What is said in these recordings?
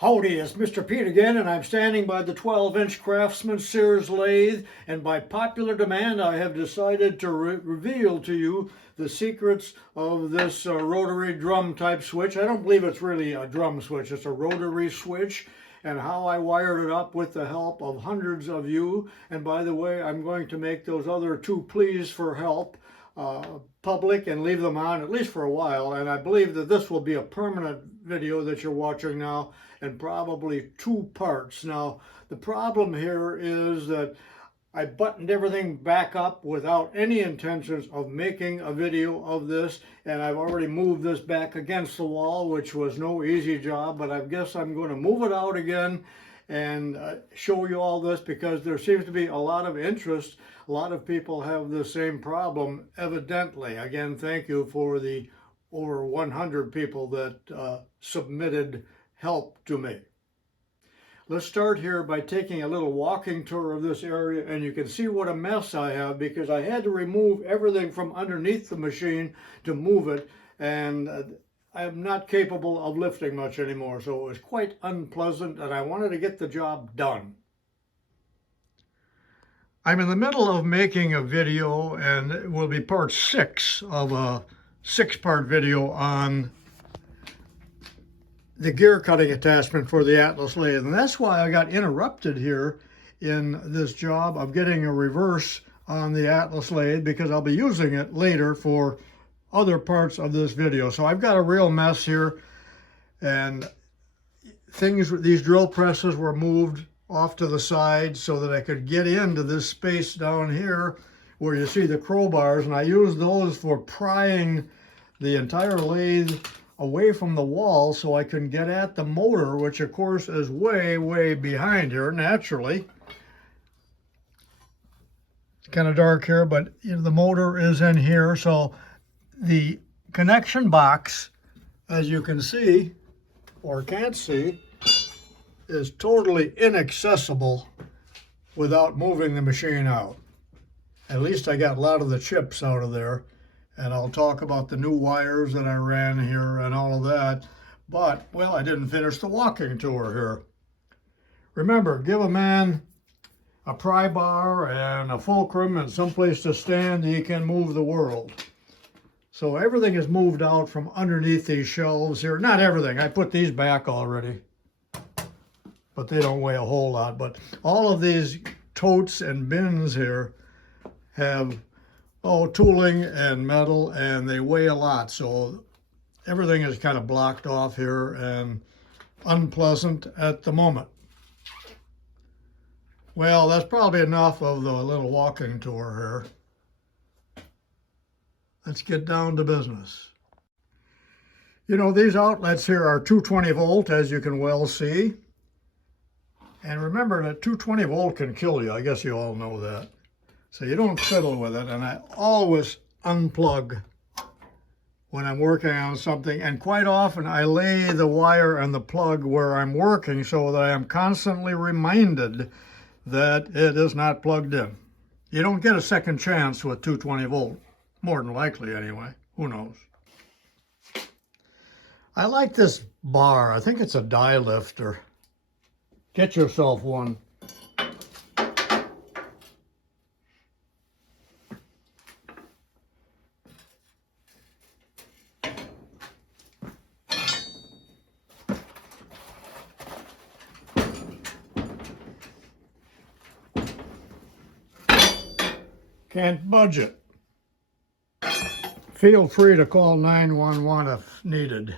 Howdy, it's Mr. Pete again, and I'm standing by the 12-inch Craftsman Sears lathe, and by popular demand I have decided to reveal to you the secrets of this rotary drum type switch. I don't believe it's really a drum switch, it's a rotary switch, and how I wired it up with the help of hundreds of you. And by the way, I'm going to make those other two pleas for help public and leave them on at least for a while, and I believe that this will be a permanent video that you're watching now, and probably two parts. Now the problem here is that I buttoned everything back up without any intentions of making a video of this, and I've already moved this back against the wall, which was no easy job, but I guess I'm going to move it out again and show you all this because there seems to be a lot of interest. A lot of people have the same problem, evidently. Again, thank you for the over 100 people that submitted help to me. Let's start here by taking a little walking tour of this area, and you can see what a mess I have because I had to remove everything from underneath the machine to move it, and I'm not capable of lifting much anymore, so it was quite unpleasant, and I wanted to get the job done. I'm in the middle of making a video, and it will be part 6 of a 6-part video on the gear cutting attachment for the Atlas lathe. And that's why I got interrupted here in this job of getting a reverse on the Atlas lathe, because I'll be using it later for other parts of this video. So I've got a real mess here, and these drill presses were moved off to the side so that I could get into this space down here where you see the crowbars, and I used those for prying the entire lathe away from the wall so I can get at the motor, which of course is way behind here naturally. It's kind of dark here, but you know, the motor is in here, so the connection box, as you can see or can't see, is totally inaccessible without moving the machine out. At least I got a lot of the chips out of there, and I'll talk about the new wires that I ran here and all of that. But, well, I didn't finish the walking tour here. Remember, give a man a pry bar and a fulcrum and someplace to stand, he can move the world. So everything is moved out from underneath these shelves here. Not everything, I put these back already, but they don't weigh a whole lot. But all of these totes and bins here have tooling and metal, and they weigh a lot, so everything is kind of blocked off here and unpleasant at the moment. Well, that's probably enough of the little walking tour here. Let's get down to business. You know, these outlets here are 220 volt, as you can well see. And remember that 220 volt can kill you. I guess you all know that. So you don't fiddle with it, and I always unplug when I'm working on something, and quite often I lay the wire and the plug where I'm working so that I am constantly reminded that it is not plugged in. You don't get a second chance with 220 volt, more than likely anyway, who knows. I like this bar. I think it's a die lifter. Get yourself one. Can't budge it. Feel free to call 911 if needed.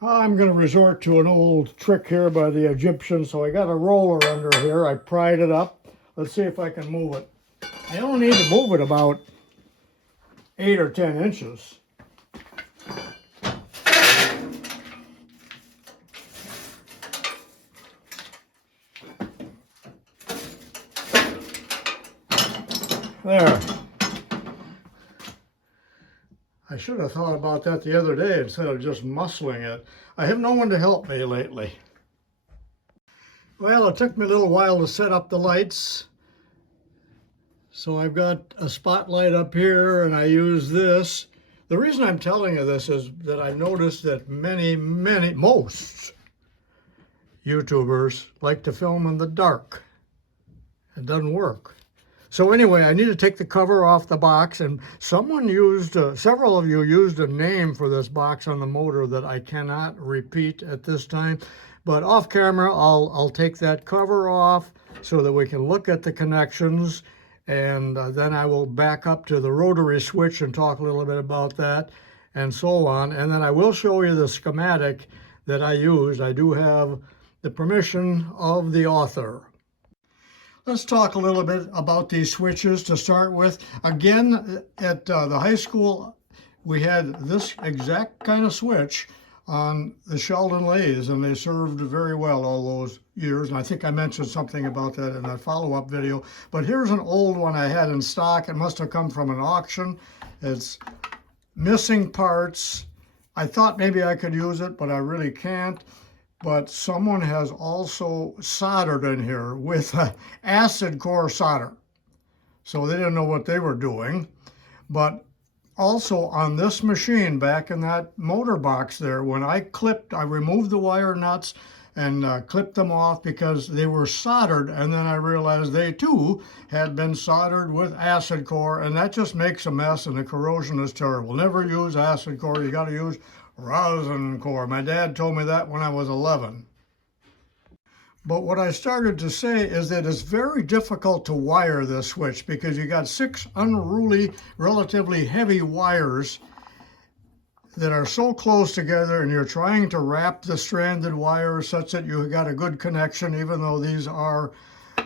I'm going to resort to an old trick here by the Egyptians. So I got a roller under here. I pried it up. Let's see if I can move it. I only need to move it about 8 or 10 inches. There. I should have thought about that the other day instead of just muscling it. I have no one to help me lately. Well, it took me a little while to set up the lights. So I've got a spotlight up here and I use this. The reason I'm telling you this is that I noticed that most YouTubers like to film in the dark. It doesn't work. So anyway, I need to take the cover off the box, and someone used, several of you used a name for this box on the motor that I cannot repeat at this time. But off camera, I'll take that cover off so that we can look at the connections, and then I will back up to the rotary switch and talk a little bit about that and so on. And then I will show you the schematic that I used. I do have the permission of the author. Let's talk a little bit about these switches to start with. Again, at the high school, we had this exact kind of switch on the Sheldon lathes, and they served very well all those years. And I think I mentioned something about that in that follow-up video. But here's an old one I had in stock. It must have come from an auction. It's missing parts. I thought maybe I could use it, but I really can't. But someone has also soldered in here with acid core solder. So they didn't know what they were doing. But also on this machine, back in that motor box there, when I removed the wire nuts and clipped them off because they were soldered, and then I realized they too had been soldered with acid core, and that just makes a mess, and the corrosion is terrible. Never use acid core, you gotta use rosin core. My dad told me that when I was 11. But what I started to say is that it's very difficult to wire this switch because you got 6 unruly, relatively heavy wires that are so close together, and you're trying to wrap the stranded wires such that you got a good connection, even though these are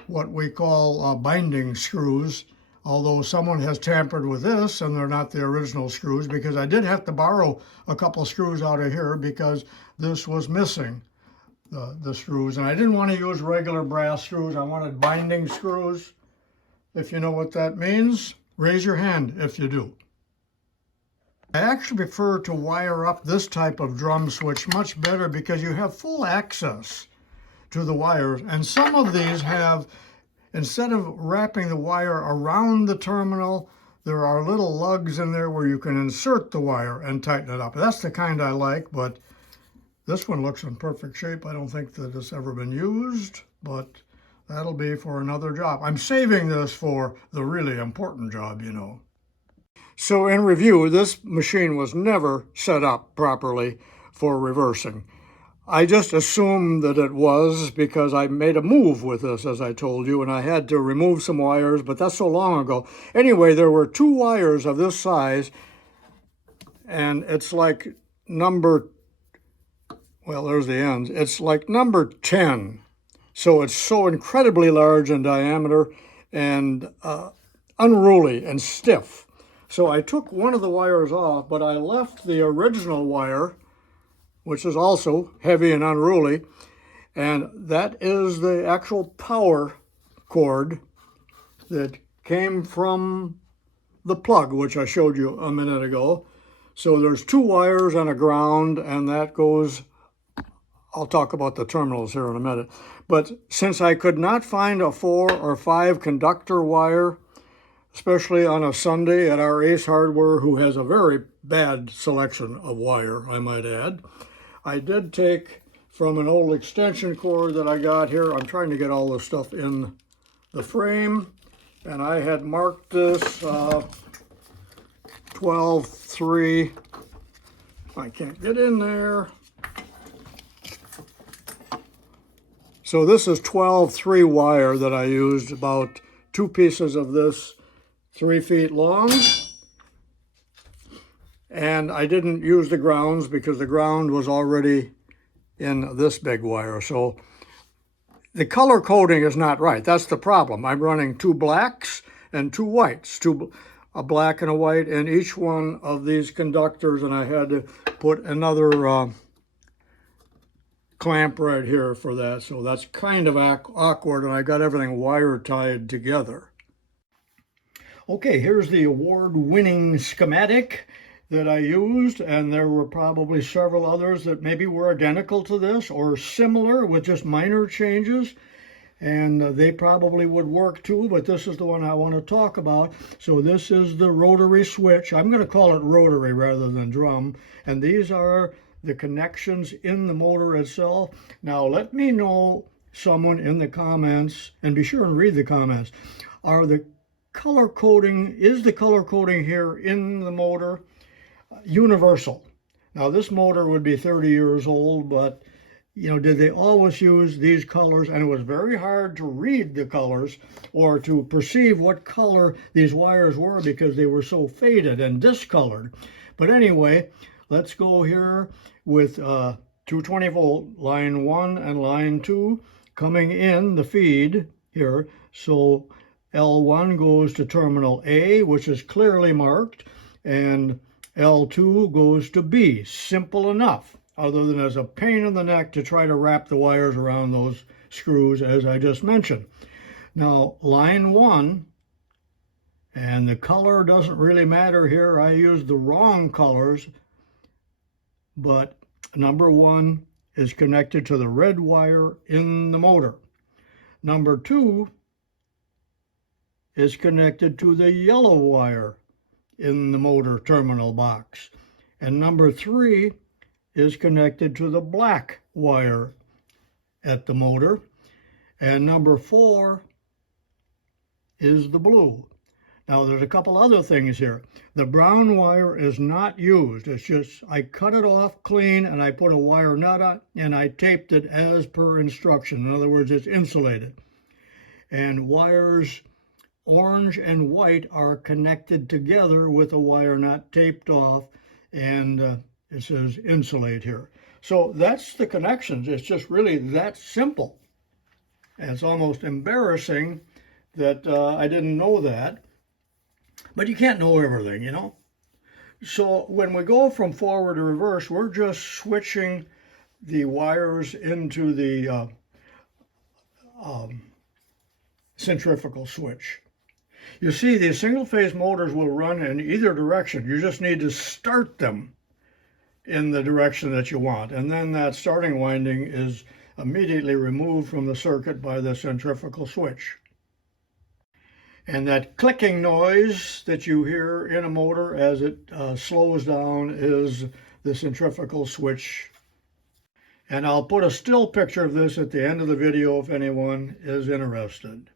what we call binding screws. Although someone has tampered with this and they're not the original screws, because I did have to borrow a couple screws out of here because this was missing the screws. And I didn't want to use regular brass screws. I wanted binding screws. If you know what that means, raise your hand if you do. I actually prefer to wire up this type of drum switch much better because you have full access to the wires. And some of these have, instead of wrapping the wire around the terminal, there are little lugs in there where you can insert the wire and tighten it up. That's the kind I like, but this one looks in perfect shape. I don't think that it's ever been used, but that'll be for another job. I'm saving this for the really important job, you know. So in review, this machine was never set up properly for reversing. I just assumed that it was because I made a move with this, as I told you, and I had to remove some wires, but that's so long ago. Anyway, there were 2 wires of this size, and it's like number, well, there's the ends. It's like number 10. So it's so incredibly large in diameter and unruly and stiff. So I took one of the wires off, but I left the original wire, which is also heavy and unruly, and that is the actual power cord that came from the plug, which I showed you a minute ago. So there's 2 wires and a ground, and that goes, I'll talk about the terminals here in a minute. But since I could not find a 4 or 5 conductor wire, especially on a Sunday at our Ace Hardware, who has a very bad selection of wire, I might add, I did take from an old extension cord that I got here. I'm trying to get all this stuff in the frame, and I had marked this 12-3. I can't get in there. So this is 12-3 wire that I used, about 2 pieces of this 3 feet long. And I didn't use the grounds because the ground was already in this big wire. So the color coding is not right. That's the problem. I'm running 2 blacks and 2 whites, a black and a white in each one of these conductors, and I had to put another clamp right here for that. So that's kind of awkward, and I got everything wire tied together. Okay, here's the award-winning schematic. that I used, and there were probably several others that maybe were identical to this or similar with just minor changes, and they probably would work too, but this is the one I want to talk about. So this is the rotary switch. I'm going to call it rotary rather than drum, and these are the connections in the motor itself. Now let me know, someone, in the comments, and be sure and read the comments, is the color coding here in the motor universal? Now this motor would be 30 years old, but did they always use these colors? And it was very hard to read the colors or to perceive what color these wires were because they were so faded and discolored. But anyway, let's go here with 220 volt line 1 and line 2 coming in the feed here. So L1 goes to terminal A, which is clearly marked, and L2 goes to B. Simple enough, other than as a pain in the neck to try to wrap the wires around those screws, as I just mentioned. Now, line 1, and the color doesn't really matter here. I used the wrong colors, but number 1 is connected to the red wire in the motor. Number 2 is connected to the yellow wire in the motor terminal box. And number 3 is connected to the black wire at the motor. And number 4 is the blue. Now there's a couple other things here. The brown wire is not used. It's just I cut it off clean and I put a wire nut on and I taped it as per instruction. In other words, it's insulated. And wires orange and white are connected together with a wire nut taped off, and it says insulate here. So that's the connections. It's just really that simple. And it's almost embarrassing that I didn't know that. But you can't know everything, So when we go from forward to reverse, we're just switching the wires into the centrifugal switch. You see, these single-phase motors will run in either direction. You just need to start them in the direction that you want. And then that starting winding is immediately removed from the circuit by the centrifugal switch. And that clicking noise that you hear in a motor as it slows down is the centrifugal switch. And I'll put a still picture of this at the end of the video if anyone is interested.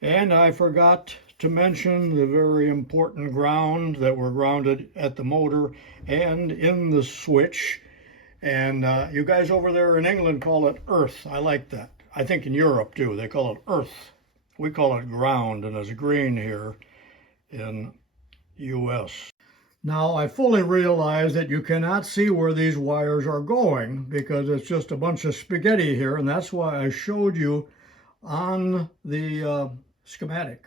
And I forgot to mention the very important ground that were grounded at the motor and in the switch. And you guys over there in England call it earth. I like that. I think in Europe too, they call it earth. We call it ground, and it's green here in US. Now, I fully realize that you cannot see where these wires are going because it's just a bunch of spaghetti here, and that's why I showed you on the schematic.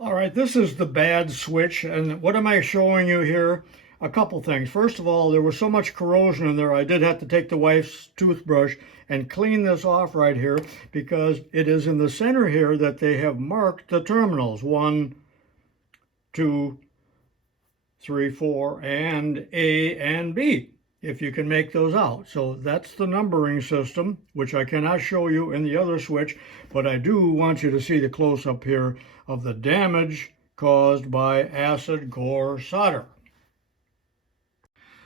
All right, this is the bad switch, and what am I showing you here? A couple things. First of all, there was so much corrosion in there, I did have to take the wife's toothbrush and clean this off right here because it is in the center here that they have marked the terminals 1, 2, 3, 4, and A and B, if you can make those out. So that's the numbering system, which I cannot show you in the other switch, but I do want you to see the close-up here of the damage caused by acid core solder.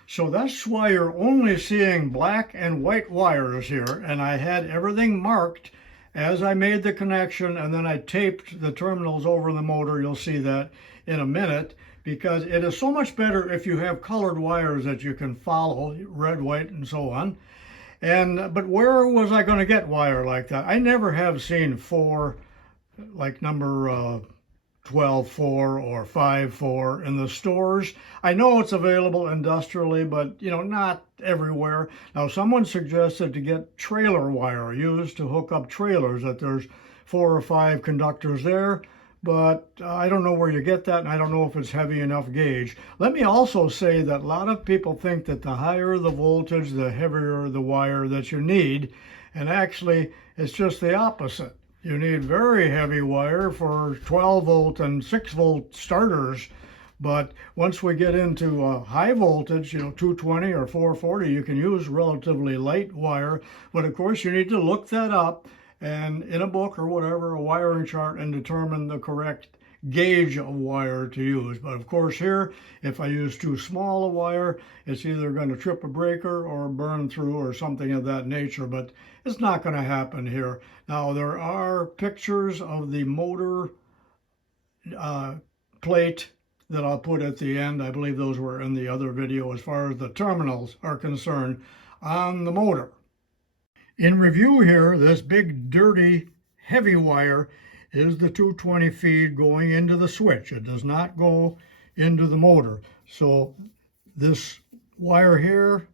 So that's why you're only seeing black and white wires here, and I had everything marked as I made the connection, and then I taped the terminals over the motor. You'll see that in a minute, because it is so much better if you have colored wires that you can follow, red, white, and so on. But where was I going to get wire like that? I never have seen 4, like number 12.4 or 5.4 in the stores. I know it's available industrially, but not everywhere. Now, someone suggested to get trailer wire used to hook up trailers, that there's 4 or 5 conductors there, but I don't know where you get that, and I don't know if it's heavy enough gauge. Let me also say that a lot of people think that the higher the voltage, the heavier the wire that you need, and actually it's just the opposite. You need very heavy wire for 12 volt and 6 volt starters, But once we get into high voltage, 220 or 440, you can use relatively light wire. But of course, you need to look that up and in a book or whatever, a wiring chart, and determine the correct gauge of wire to use. But of course here, if I use too small a wire, it's either going to trip a breaker or burn through or something of that nature, but it's not going to happen here. Now there are pictures of the motor plate that I'll put at the end. I believe those were in the other video as far as the terminals are concerned on the motor. In review here, this big dirty heavy wire is the 220 feed going into the switch. It does not go into the motor. So this wire here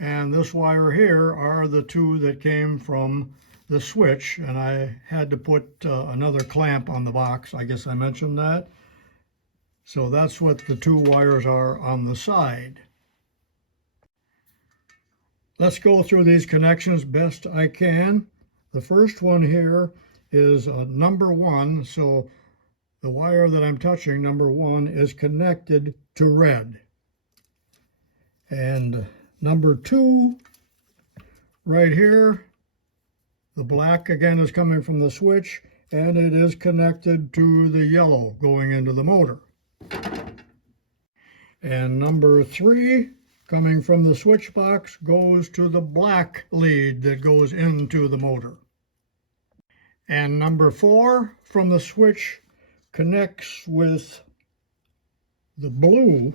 and this wire here are the two that came from the switch, and I had to put another clamp on the box. I guess I mentioned that. So that's what the two wires are on the side. Let's go through these connections best I can. The first one here is number 1, so the wire that I'm touching, number 1, is connected to red. And number 2, right here, the black again is coming from the switch, and it is connected to the yellow going into the motor. And number 3, coming from the switch box, goes to the black lead that goes into the motor. And number 4 from the switch connects with the blue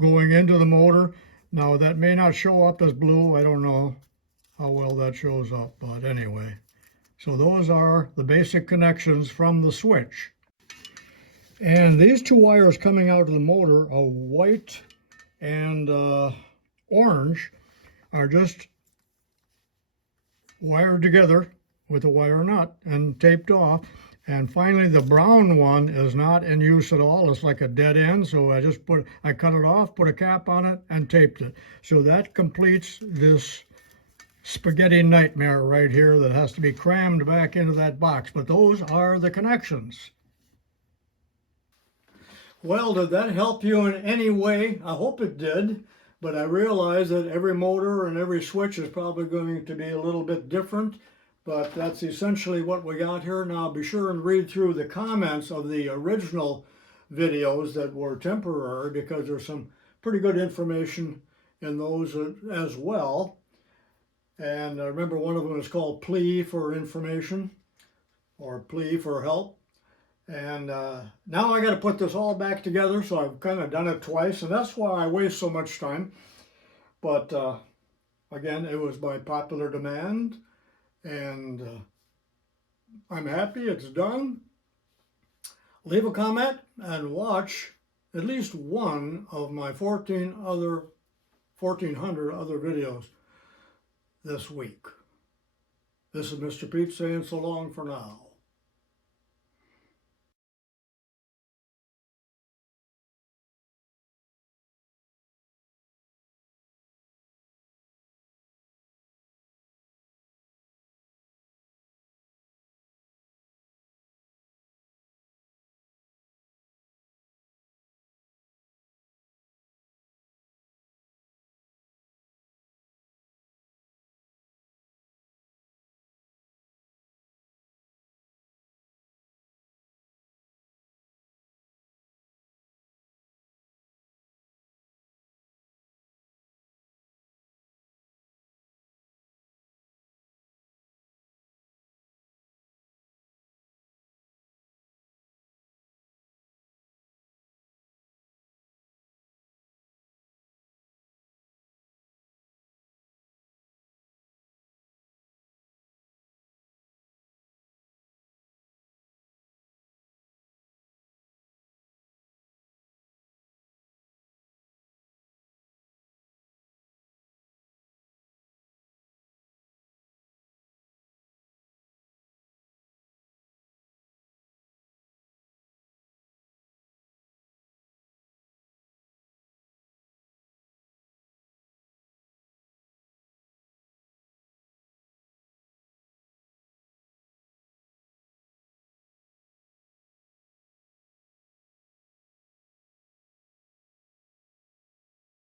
going into the motor. Now that may not show up as blue. I don't know how well that shows up, but anyway. So those are the basic connections from the switch. And these two wires coming out of the motor, a white and orange, are just wired together with a wire nut and taped off. And finally, the brown one is not in use at all. It's like a dead end. So I cut it off, put a cap on it, and taped it. So that completes this spaghetti nightmare right here that has to be crammed back into that box. But those are the connections. Well, did that help you in any way? I hope it did. But I realize that every motor and every switch is probably going to be a little bit different. But that's essentially what we got here. Now be sure and read through the comments of the original videos that were temporary, because there's some pretty good information in those as well. And remember, one of them is called PLEA for information, or PLEA for help. And now I got to put this all back together, so I've kind of done it twice, and that's why I waste so much time. But again, it was by popular demand. And I'm happy it's done. Leave a comment and watch at least one of my 1,400 other videos this week. This is Mr. Pete saying so long for now.